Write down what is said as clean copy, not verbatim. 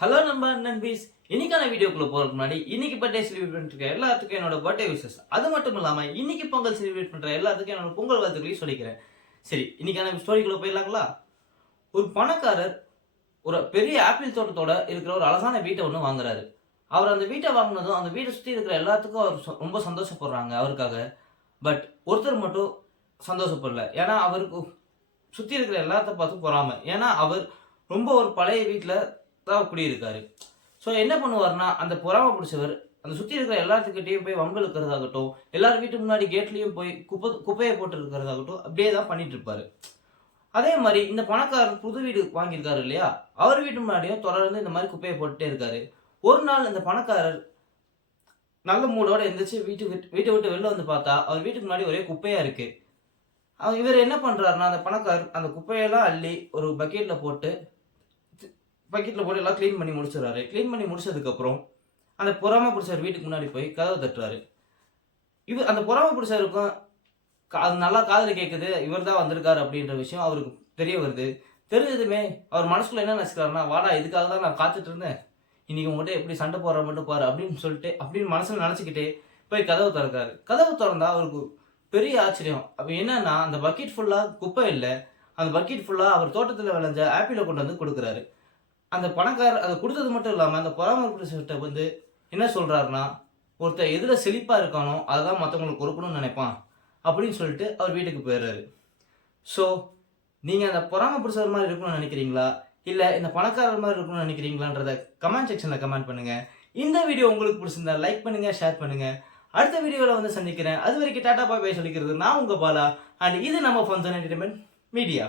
Hello நண்பா நண்பீஸ், இன்னைக்கான வீடியோக்குள்ள போறதுக்கு முன்னாடி இன்னைக்கு பர்த்டே செலிப்ரேட் பண்ணிட்டு இருக்க எல்லாத்துக்கும் என்னோட பர்த்டே விஷஸ். அது மட்டும் இல்லாம இன்னைக்கு பொங்கல் செலிப்ரேட் பண்ற எல்லாத்துக்கும் என்னோட பொங்கல் வாழ்த்துக்களையும் சொல்லிக்கிறேன். சரி, இன்னைக்கான ஸ்டோரிக்குள்ள போயிடலாங்களா? ஒரு பணக்காரர் ஒரு பெரிய ஆப்பிள் தோட்டத்தோட இருக்கிற ஒரு அழகான வீட்டை ஒன்று வாங்குறாரு. அவர் அந்த வீட்டை வாங்கினதும் அந்த வீட்டை சுற்றி இருக்கிற எல்லாத்துக்கும் அவர் ரொம்ப சந்தோஷப்படுறாங்க அவருக்காக. பட் ஒருத்தர் மட்டும் சந்தோஷப்படல. ஏன்னா அவருக்கு சுற்றி இருக்கிற எல்லாத்த பார்த்து பொறாம. ஏன்னா அவர் ரொம்ப ஒரு பழைய வீட்டில் தான் குடியிருக்காரு. ஸோ என்ன பண்ணுவார்னா, அந்த பொறாம பிடிச்சவர் அந்த சுற்றி இருக்கிற எல்லாத்துக்கிட்டையும் போய் வம்பு இழுக்கிறதாகட்டும், எல்லார் வீட்டு முன்னாடி கேட்லேயும் போய் குப்பையை போட்டு இருக்கிறதாகட்டும், அப்படியே தான் பண்ணிட்டு இருப்பாரு. அதே மாதிரி இந்த பணக்காரர் புது வீடு வாங்கியிருக்காரு இல்லையா, அவர் வீட்டு முன்னாடியும் தொடர்ந்து இந்த மாதிரி குப்பையை போட்டுட்டே இருக்காரு. ஒரு நாள் இந்த பணக்காரர் நல்ல மூடோட எந்திரிச்சு வீட்டை விட்டு வெளில வந்து பார்த்தா அவர் வீட்டுக்கு முன்னாடி ஒரே குப்பையா இருக்கு. இவர் என்ன பண்றாருன்னா, அந்த பணக்காரர் அந்த குப்பையெல்லாம் அள்ளி ஒரு பக்கெட்ல போட்டு எல்லாம் க்ளீன் பண்ணி முடிச்சிடறாரு. க்ளீன் பண்ணி முடிச்சதுக்கப்புறம் அந்த பொறாம பிடிச்சவர் வீட்டுக்கு முன்னாடி போய் கதவை தட்டுறாரு. அந்த பொறாம பிடிச்சவருக்கும் அது நல்லா காதில் கேட்குது, இவர் தான் வந்திருக்காரு அப்படின்ற விஷயம் அவருக்கு தெரிய வருது. தெரிஞ்சதுமே அவர் மனசுக்குள்ள என்ன நினைச்சுக்கிறாருன்னா, வாடா இதுக்காக தான் நான் காத்துட்டு இருந்தேன், இன்னைக்கு உங்கள்கிட்ட எப்படி சண்டை போடுற மட்டும் பாரு அப்படின்னு சொல்லிட்டு அப்படின்னு மனசுல நினச்சிக்கிட்டே போய் கதவை திறக்காரு. கதவு திறந்தா அவருக்கு பெரிய ஆச்சரியம். அப்போ என்னன்னா, அந்த பக்கெட் ஃபுல்லாக குப்பை இல்லை, அந்த பக்கெட் ஃபுல்லாக அவர் தோட்டத்தில் விளைஞ்ச ஆப்பிளை கொண்டு வந்து கொடுக்குறாரு. அந்த பணக்காரர் அதை கொடுத்தது மட்டும் இல்லாமல் அந்த பராமரிப்பு வந்து என்ன சொல்கிறாருன்னா, ஒருத்தர் எதில் செழிப்பாக இருக்கானோ அதை தான் மற்றவங்களுக்கு கொடுக்கணும்னு நினைப்பான் அப்படின்னு சொல்லிட்டு அவர் வீட்டுக்கு போயிடுறாரு. ஸோ நீங்கள் அந்த பொறாம பிடிச்சவர் மாதிரி இருக்கணும்னு நினைக்கிறீங்களா, இல்லை இந்த பணக்காரர் மாதிரி இருக்கணும்னு நினைக்கிறீங்களான்றத கமெண்ட் செக்ஷனில் கமெண்ட் பண்ணுங்கள். இந்த வீடியோ உங்களுக்கு பிடிச்சிருந்தா லைக் பண்ணுங்கள், ஷேர் பண்ணுங்கள். அடுத்த வீடியோவில் வந்து சந்திக்கிறேன். அது வரைக்கும் டாடா பாய் சொல்லிக்கிறது நான் உங்கள் பாலா. அண்ட் இது நம்ம ஃபன்ஸ் அண்ட் என்டர்டைன்மெண்ட் மீடியா.